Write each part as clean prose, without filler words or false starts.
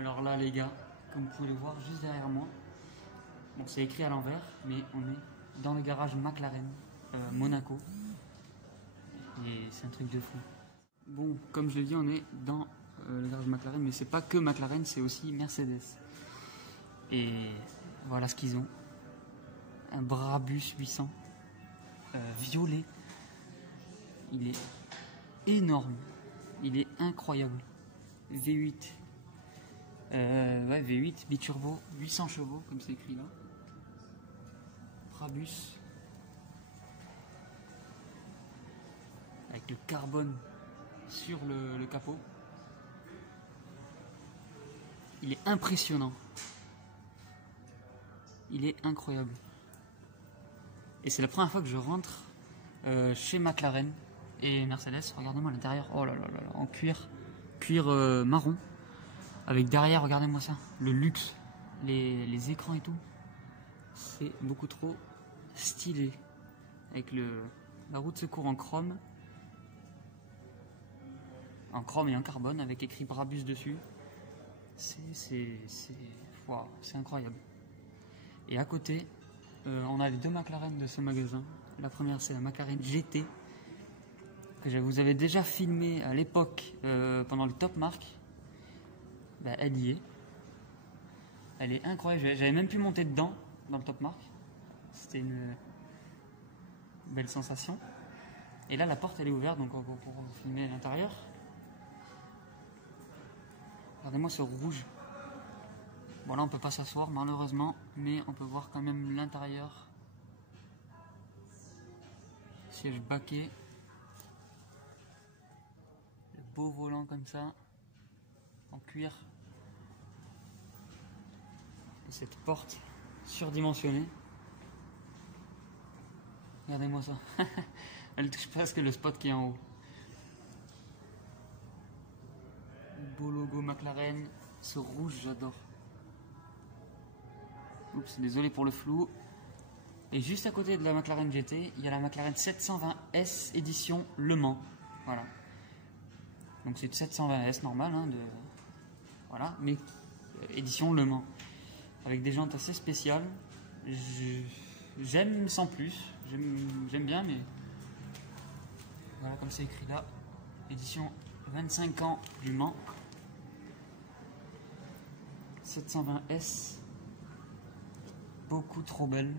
Alors là les gars, comme vous pouvez le voir juste derrière moi, bon c'est écrit à l'envers, mais on est dans le garage McLaren, Monaco. Et c'est un truc de fou. Bon, comme je l'ai dit, on est dans le garage McLaren, mais c'est pas que McLaren, c'est aussi Mercedes. Et voilà ce qu'ils ont. Un Brabus 800, violet. Il est énorme, il est incroyable. V8. Ouais, V8, biturbo, 800 chevaux, comme c'est écrit là. Brabus. Avec le carbone sur le capot. Il est impressionnant. Il est incroyable. Et c'est la première fois que je rentre chez McLaren et Mercedes. Regardez-moi l'intérieur. Oh là là là là, en cuir marron. Avec derrière, regardez-moi ça, le luxe, les écrans et tout. C'est beaucoup trop stylé. Avec la roue de secours en chrome. En chrome et en carbone avec écrit Brabus dessus. Wow, c'est incroyable. Et à côté, on a les deux McLaren de ce magasin. La première, c'est la McLaren GT que je vous avais déjà filmé à l'époque pendant le Top Mark. Bah, elle y est. Elle est incroyable. J'avais même pu monter dedans dans le Top Mark. C'était une belle sensation. Et là, la porte elle est ouverte, donc on va pouvoir filmer l'intérieur. Regardez-moi ce rouge. Bon là on peut pas s'asseoir malheureusement, mais on peut voir quand même l'intérieur. Siège baquet. Le beau volant comme ça, en cuir. Et cette porte surdimensionnée. Regardez-moi ça. Elle touche presque le spot qui est en haut. Beau logo McLaren, ce rouge j'adore. Oups, désolé pour le flou. Et juste à côté de la McLaren GT, il y a la McLaren 720S édition Le Mans. Voilà. Donc c'est 720S normal, hein, voilà, mais édition Le Mans. Avec des jantes assez spéciales. J'aime sans plus. J'aime bien, mais voilà comme c'est écrit là. Édition 25 ans du Mans. 720S, beaucoup trop belle.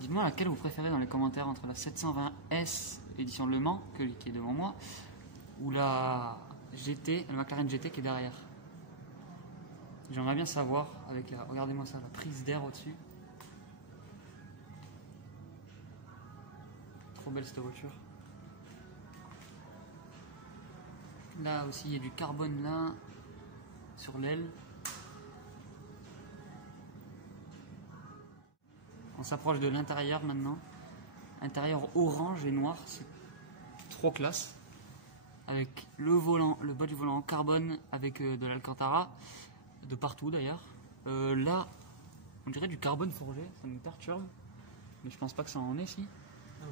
Dites-moi laquelle vous préférez dans les commentaires entre la 720S édition Le Mans, qui est devant moi, ou la GT, la McLaren GT qui est derrière. J'aimerais bien savoir avec la, regardez-moi ça, la prise d'air au-dessus. Trop belle cette voiture. Là aussi il y a du carbone là. Sur l'aile. On s'approche de l'intérieur maintenant. Intérieur orange et noir, c'est trop classe. Avec le volant, le bas du volant en carbone avec de l'Alcantara, de partout d'ailleurs. Là, on dirait du carbone forgé, ça me perturbe. Mais je pense pas que ça en est, si. Ah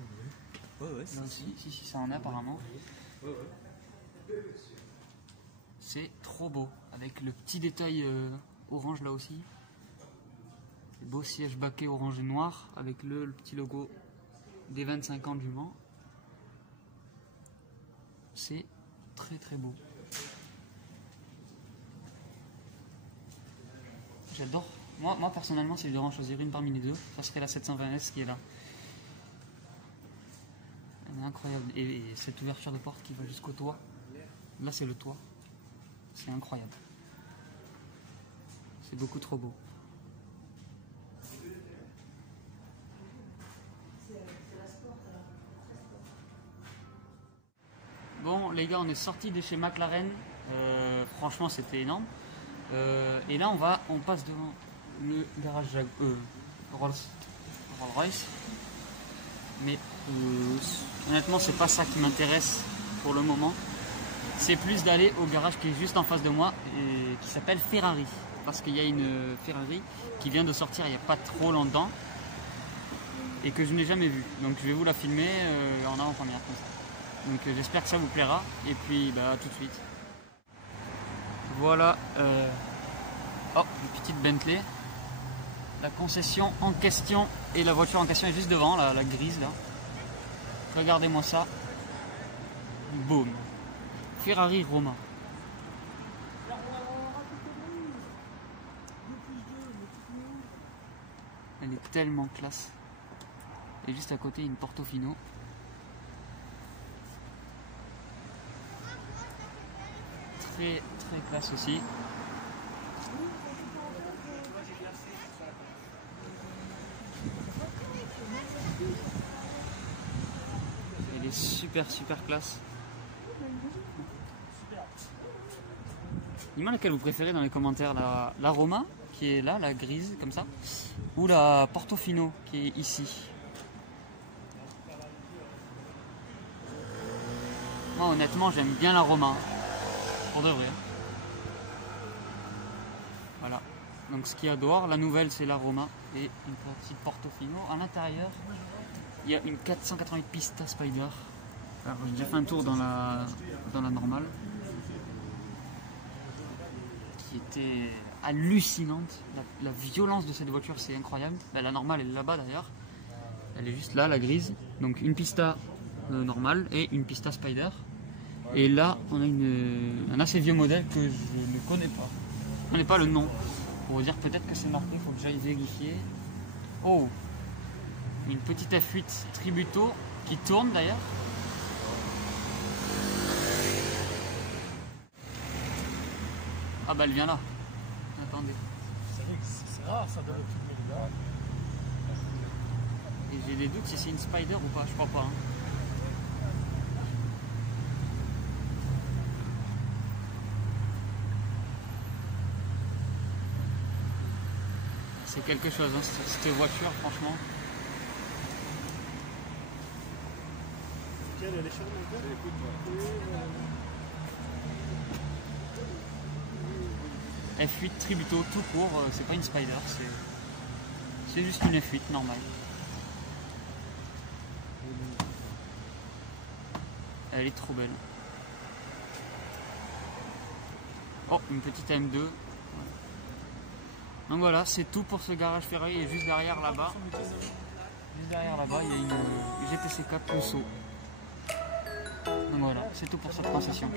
ouais. Ouais, si, ça en est apparemment. Ouais. C'est trop beau, avec le petit détail orange là aussi. Le beau siège baquet orange et noir, avec le petit logo des 25 ans du Mans. C'est très très beau. J'adore. Moi personnellement, si je devais en choisir une parmi les deux, ça serait la 720S qui est là. Elle est incroyable. Et cette ouverture de porte qui va jusqu'au toit. Là c'est le toit. C'est incroyable. C'est beaucoup trop beau. Bon les gars, on est sortis de chez McLaren. Franchement c'était énorme. Et là on passe devant le garage Rolls-Royce. Mais honnêtement c'est pas ça qui m'intéresse pour le moment. C'est plus d'aller au garage qui est juste en face de moi et qui s'appelle Ferrari. Parce qu'il y a une Ferrari qui vient de sortir il n'y a pas trop longtemps et que je n'ai jamais vue. Donc je vais vous la filmer en avant-première comme ça. Donc j'espère que ça vous plaira et puis bah, à tout de suite. Voilà, oh, une petite Bentley. La concession en question et la voiture en question est juste devant, la grise là. Regardez-moi ça. Boum. Ferrari Roma. Elle est tellement classe. Et juste à côté, une Portofino. Très très classe aussi. Elle est super super classe. Dis-moi laquelle vous préférez dans les commentaires, la Roma qui est là, la grise comme ça, ou la Portofino qui est ici. Moi honnêtement j'aime bien la Roma, pour de vrai. Voilà, donc ce qu'il y a dehors, la nouvelle c'est la Roma et une petite Portofino. À l'intérieur, il y a une 488 Pista Spider. Alors j'ai déjà fait un tour dans la normale, qui était hallucinante. La violence de cette voiture, c'est incroyable. Ben, la normale, elle est là-bas d'ailleurs. Elle est juste là, la grise. Donc une Pista normale et une Pista Spider. Et là, on a un assez vieux modèle que je ne connais pas. Je ne connais pas le nom. Pour vous dire, peut-être que c'est marqué, il faut que j'aille vérifier. Oh, une petite F8 Tributo qui tourne d'ailleurs. Ah bah elle vient là. Attendez. C'est rare ça de retrouver les gars. Et j'ai des doutes si c'est une Spider ou pas, je crois pas. Hein. C'est quelque chose, hein, cette voiture, franchement. Tiens, elle est charmante. F8 Tributo tout court, c'est pas une Spider, c'est juste une F8 normale. Elle est trop belle. Oh, une petite AM2. Donc voilà, c'est tout pour ce garage Ferrari. Et juste derrière là-bas, il y a une GTC 4 Rousseau. Donc voilà, c'est tout pour cette concession.